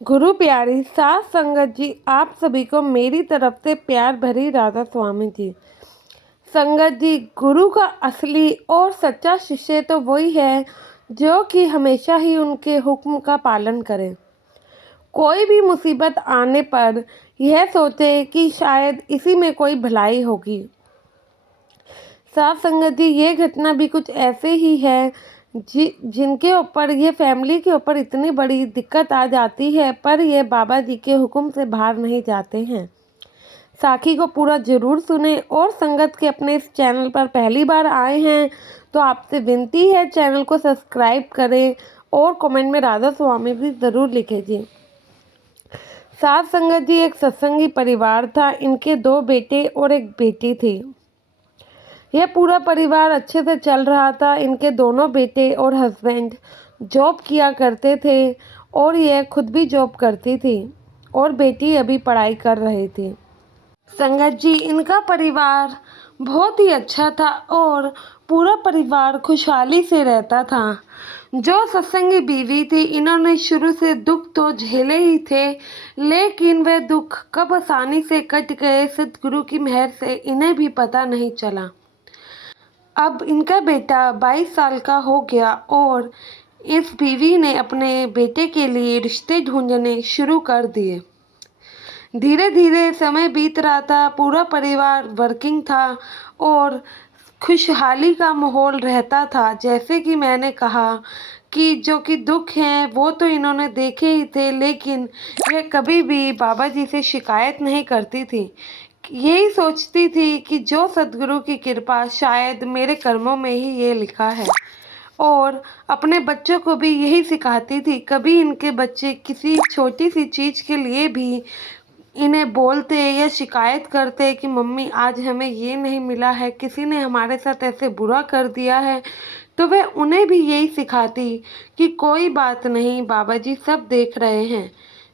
गुरु प्यारी साथ संगत जी, आप सभी को मेरी तरफ से प्यार भरी राधा स्वामी जी। संगत जी, गुरु का असली और सच्चा शिष्य तो वही है जो कि हमेशा ही उनके हुक्म का पालन करे। कोई भी मुसीबत आने पर यह सोचे कि शायद इसी में कोई भलाई होगी। साथ संगत जी, ये घटना भी कुछ ऐसे ही है जिनके ऊपर ये फैमिली के ऊपर इतनी बड़ी दिक्कत आ जाती है, पर ये बाबा जी के हुक्म से बाहर नहीं जाते हैं। साखी को पूरा ज़रूर सुने। और संगत के अपने इस चैनल पर पहली बार आए हैं तो आपसे विनती है, चैनल को सब्सक्राइब करें और कमेंट में राधा स्वामी भी ज़रूर लिखें जी। साथ संगत जी, एक सत्संगी परिवार था। इनके 2 बेटे और एक बेटी थी। यह पूरा परिवार अच्छे से चल रहा था। इनके दोनों बेटे और हस्बैंड जॉब किया करते थे और यह खुद भी जॉब करती थी और बेटी अभी पढ़ाई कर रही थी। संगत जी, इनका परिवार बहुत ही अच्छा था और पूरा परिवार खुशहाली से रहता था। जो सत्संगी बीवी थी, इन्होंने शुरू से दुख तो झेले ही थे, लेकिन वह दुख कब आसानी से कट गए सतगुरु की मेहर से इन्हें भी पता नहीं चला। अब इनका बेटा 22 साल का हो गया और इस बीवी ने अपने बेटे के लिए रिश्ते ढूंढने शुरू कर दिए। धीरे धीरे समय बीत रहा था, पूरा परिवार वर्किंग था और खुशहाली का माहौल रहता था। जैसे कि मैंने कहा कि जो कि दुख हैं वो तो इन्होंने देखे ही थे, लेकिन ये कभी भी बाबा जी से शिकायत नहीं करती थी। यही सोचती थी कि जो सद्गुरु की कृपा, शायद मेरे कर्मों में ही ये लिखा है। और अपने बच्चों को भी यही सिखाती थी। कभी इनके बच्चे किसी छोटी सी चीज़ के लिए भी इन्हें बोलते या शिकायत करते कि मम्मी आज हमें ये नहीं मिला है, किसी ने हमारे साथ ऐसे बुरा कर दिया है, तो वह उन्हें भी यही सिखाती कि कोई बात नहीं, बाबा जी सब देख रहे हैं।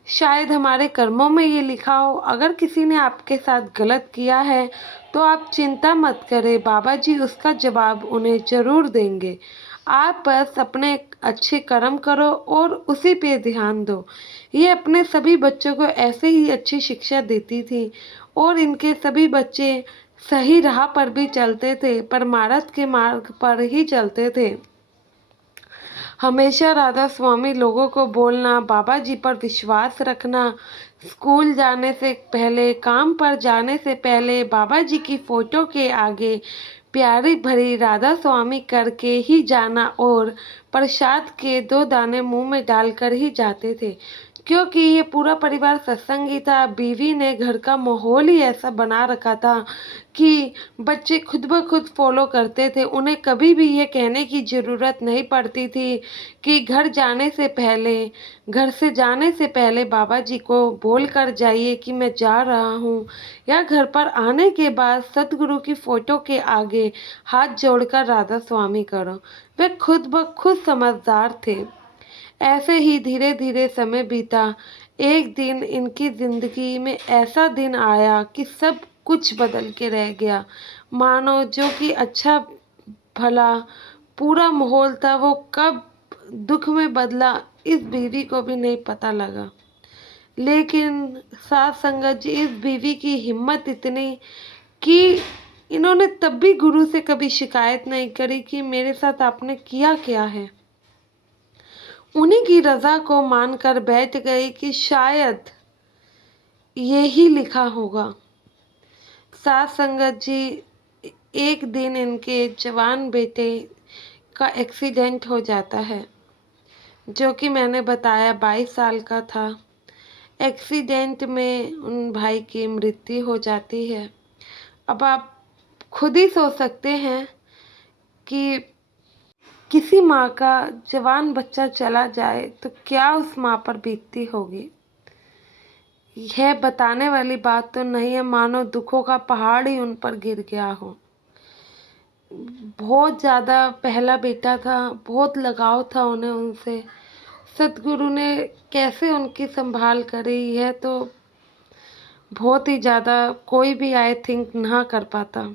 शायद हमारे कर्मों में ये लिखा हो। अगर किसी ने आपके साथ गलत किया है तो आप चिंता मत करें, बाबा जी उसका जवाब उन्हें ज़रूर देंगे। आप बस अपने अच्छे कर्म करो और उसी पे ध्यान दो। ये अपने सभी बच्चों को ऐसे ही अच्छी शिक्षा देती थी और इनके सभी बच्चे सही राह पर भी चलते थे, परमार्थ के मार्ग पर ही चलते थे। हमेशा राधा स्वामी लोगों को बोलना, बाबा जी पर विश्वास रखना, स्कूल जाने से पहले, काम पर जाने से पहले बाबा जी की फ़ोटो के आगे प्यारी भरी राधा स्वामी करके ही जाना और प्रसाद के 2 दाने मुंह में डालकर ही जाते थे। क्योंकि ये पूरा परिवार सत्संगी था। बीवी ने घर का माहौल ही ऐसा बना रखा था कि बच्चे खुद ब खुद फॉलो करते थे। उन्हें कभी भी ये कहने की ज़रूरत नहीं पड़ती थी कि घर से जाने से पहले बाबा जी को बोल कर जाइए कि मैं जा रहा हूँ, या घर पर आने के बाद सतगुरु की फ़ोटो के आगे हाथ जोड़कर राधा स्वामी करो। वे खुद ब खुद समझदार थे। ऐसे ही धीरे धीरे समय बीता। एक दिन इनकी ज़िंदगी में ऐसा दिन आया कि सब कुछ बदल के रह गया। मानो जो कि अच्छा भला पूरा माहौल था, वो कब दुख में बदला इस बीवी को भी नहीं पता लगा। लेकिन साथ संगत जी, इस बीवी की हिम्मत इतनी कि इन्होंने तब भी गुरु से कभी शिकायत नहीं करी कि मेरे साथ आपने किया क्या है। उन्हीं की रज़ा को मानकर बैठ गई कि शायद यही लिखा होगा। साथ संगत जी, एक दिन इनके जवान बेटे का एक्सीडेंट हो जाता है, जो कि मैंने बताया 22 साल का था। एक्सीडेंट में उन भाई की मृत्यु हो जाती है। अब आप खुद ही सोच सकते हैं कि किसी माँ का जवान बच्चा चला जाए तो क्या उस माँ पर बीतती होगी। यह बताने वाली बात तो नहीं है, मानो दुखों का पहाड़ ही उन पर गिर गया हो। बहुत ज़्यादा पहला बेटा था, बहुत लगाव था उन्हें उनसे। सतगुरु ने कैसे उनकी संभाल करी, यह तो बहुत ही ज़्यादा कोई भी आई थिंक ना कर पाता।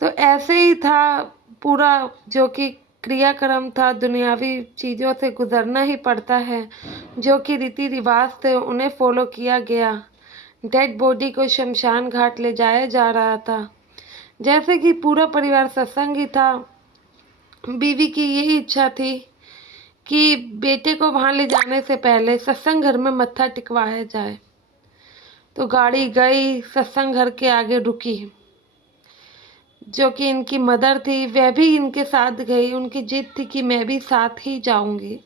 तो ऐसे ही था पूरा, जो कि क्रियाक्रम था, दुनियावी चीज़ों से गुजरना ही पड़ता है, जो कि रीति रिवाज थे उन्हें फॉलो किया गया। डेड बॉडी को शमशान घाट ले जाया जा रहा था। जैसे कि पूरा परिवार सत्संगी था, बीवी की यही इच्छा थी कि बेटे को वहाँ ले जाने से पहले सत्संग घर में मत्था टिकवाया जाए। तो गाड़ी गई, सत्संग घर के आगे रुकी। जो कि इनकी मदर थी वह भी इनके साथ गई। उनकी जिद थी कि मैं भी साथ ही जाऊंगी,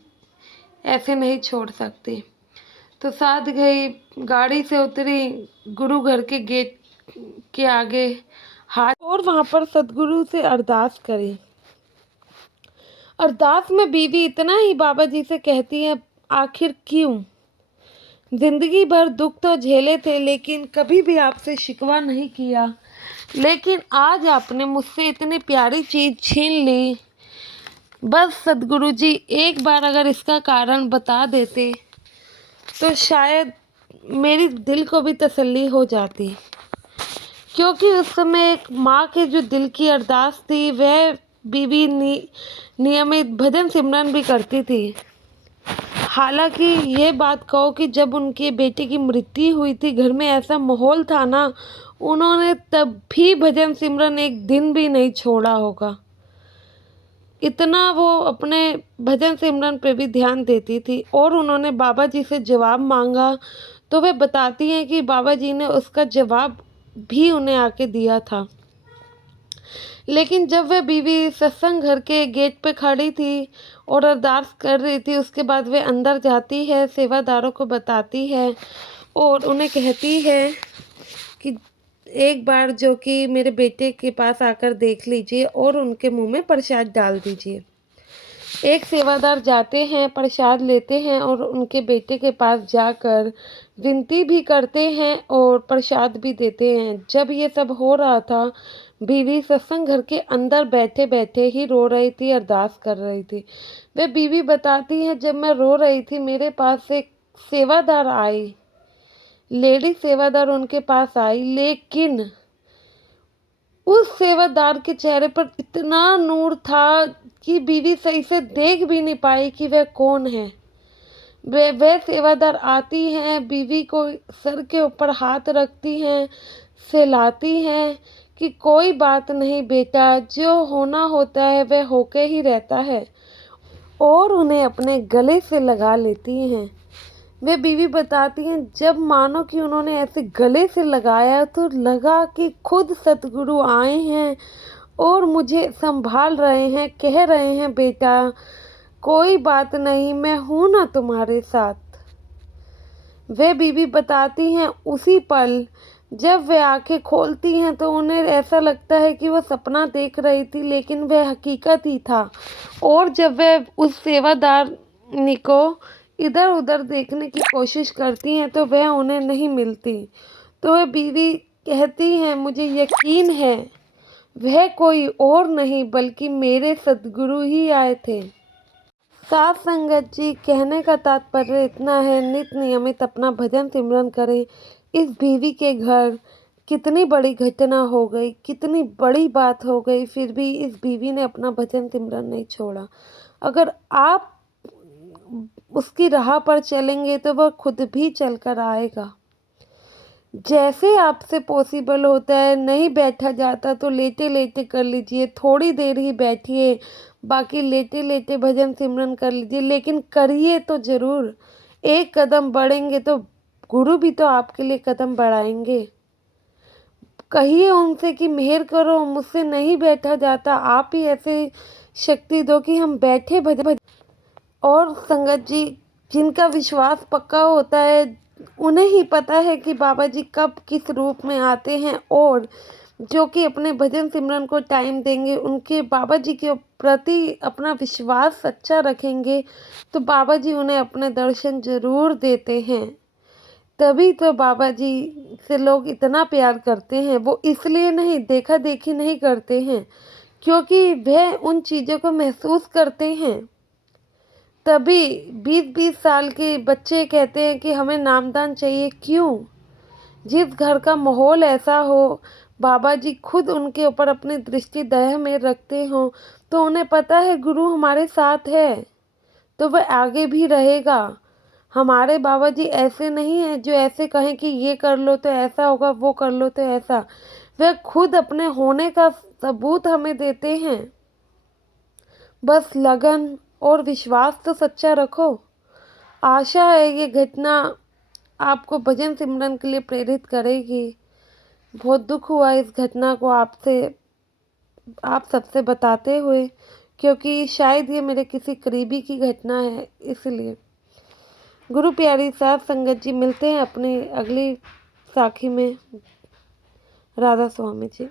ऐसे नहीं छोड़ सकती। तो साथ गई, गाड़ी से उतरी, गुरु घर के गेट के आगे हाथ और वहाँ पर सतगुरु से अरदास करी। अरदास में बीवी इतना ही बाबा जी से कहती है, आखिर क्यों? जिंदगी भर दुख तो झेले थे, लेकिन कभी भी आपसे शिकवा नहीं किया, लेकिन आज आपने मुझसे इतनी प्यारी चीज़ छीन ली। बस सद्गुरु जी एक बार अगर इसका कारण बता देते तो शायद मेरी दिल को भी तसल्ली हो जाती, क्योंकि उस समय एक माँ के जो दिल की अरदास थी, वह बीवी नियमित भजन सिमरन भी करती थी। हालांकि ये बात कहो कि जब उनके बेटे की मृत्यु हुई थी, घर में ऐसा माहौल था ना, उन्होंने तब भी भजन सिमरन एक दिन भी नहीं छोड़ा होगा। इतना वो अपने भजन सिमरन पे भी ध्यान देती थी। और उन्होंने बाबा जी से जवाब मांगा तो वे बताती हैं कि बाबा जी ने उसका जवाब भी उन्हें आके दिया था। लेकिन जब वह बीवी सत्संग घर के गेट पे खड़ी थी और अरदास कर रही थी, उसके बाद वे अंदर जाती है, सेवादारों को बताती है और उन्हें कहती है कि एक बार जो कि मेरे बेटे के पास आकर देख लीजिए और उनके मुंह में प्रसाद डाल दीजिए। एक सेवादार जाते हैं, प्रसाद लेते हैं और उनके बेटे के पास जाकर विनती भी करते हैं और प्रसाद भी देते हैं। जब ये सब हो रहा था, बीवी सत्संग घर के अंदर बैठे बैठे ही रो रही थी, अरदास कर रही थी। वे बीवी बताती हैं, जब मैं रो रही थी मेरे पास एक सेवादार आई, लेडी सेवादार उनके पास आई, लेकिन उस सेवादार के चेहरे पर इतना नूर था कि बीवी सही से देख भी नहीं पाई कि वह कौन है। वह सेवादार आती हैं, बीवी को सर के ऊपर हाथ रखती हैं, सहलाती हैं कि कोई बात नहीं बेटा, जो होना होता है वह होके ही रहता है, और उन्हें अपने गले से लगा लेती हैं। वे बीवी बताती हैं, जब मानो कि उन्होंने ऐसे गले से लगाया तो लगा कि खुद सतगुरु आए हैं और मुझे संभाल रहे हैं, कह रहे हैं बेटा कोई बात नहीं, मैं हूँ ना तुम्हारे साथ। वे बीवी बताती हैं, उसी पल जब वे आंखें खोलती हैं तो उन्हें ऐसा लगता है कि वह सपना देख रही थी, लेकिन वह हकीकत ही था। और जब वे उस सेवादार को इधर उधर देखने की कोशिश करती हैं तो वह उन्हें नहीं मिलती। तो वह बीवी कहती हैं, मुझे यकीन है वह कोई और नहीं बल्कि मेरे सद्गुरु ही आए थे। साथ संगत जी, कहने का तात्पर्य इतना है, नित नियमित अपना भजन सिमरन करें। इस बीवी के घर कितनी बड़ी घटना हो गई, कितनी बड़ी बात हो गई, फिर भी इस बीवी ने अपना भजन सिमरन नहीं छोड़ा। अगर आप उसकी राह पर चलेंगे तो वह खुद भी चलकर आएगा। जैसे आपसे पॉसिबल होता है, नहीं बैठा जाता तो लेटे लेटे कर लीजिए, थोड़ी देर ही बैठिए, बाकी लेटे लेटे भजन सिमरन कर लीजिए, लेकिन करिए तो ज़रूर। एक कदम बढ़ेंगे तो गुरु भी तो आपके लिए कदम बढ़ाएंगे। कहिए उनसे कि मेहर करो, मुझसे नहीं बैठा जाता, आप ही ऐसे शक्ति दो कि हम बैठे भजन। और संगत जी, जिनका विश्वास पक्का होता है उन्हें ही पता है कि बाबा जी कब किस रूप में आते हैं, और जो कि अपने भजन सिमरन को टाइम देंगे, उनके बाबा जी के प्रति अपना विश्वास सच्चा रखेंगे, तो बाबा जी उन्हें अपने दर्शन ज़रूर देते हैं। तभी तो बाबा जी से लोग इतना प्यार करते हैं। वो इसलिए नहीं, देखा देखी नहीं करते हैं, क्योंकि वह उन चीज़ों को महसूस करते हैं। तभी 20-20 साल के बच्चे कहते हैं कि हमें नामदान चाहिए। क्यों? जिस घर का माहौल ऐसा हो, बाबा जी खुद उनके ऊपर अपनी दृष्टि दया में रखते हों, तो उन्हें पता है गुरु हमारे साथ है, तो वह आगे भी रहेगा। हमारे बाबा जी ऐसे नहीं हैं जो ऐसे कहें कि ये कर लो तो ऐसा होगा, वो कर लो तो ऐसा। वह खुद अपने होने का सबूत हमें देते हैं। बस लगन और विश्वास तो सच्चा रखो। आशा है ये घटना आपको भजन सिमरन के लिए प्रेरित करेगी। बहुत दुख हुआ इस घटना को आप सबसे बताते हुए, क्योंकि शायद ये मेरे किसी करीबी की घटना है, इसलिए। गुरु प्यारी साध संगत जी, मिलते हैं अपनी अगली साखी में। राधा स्वामी जी।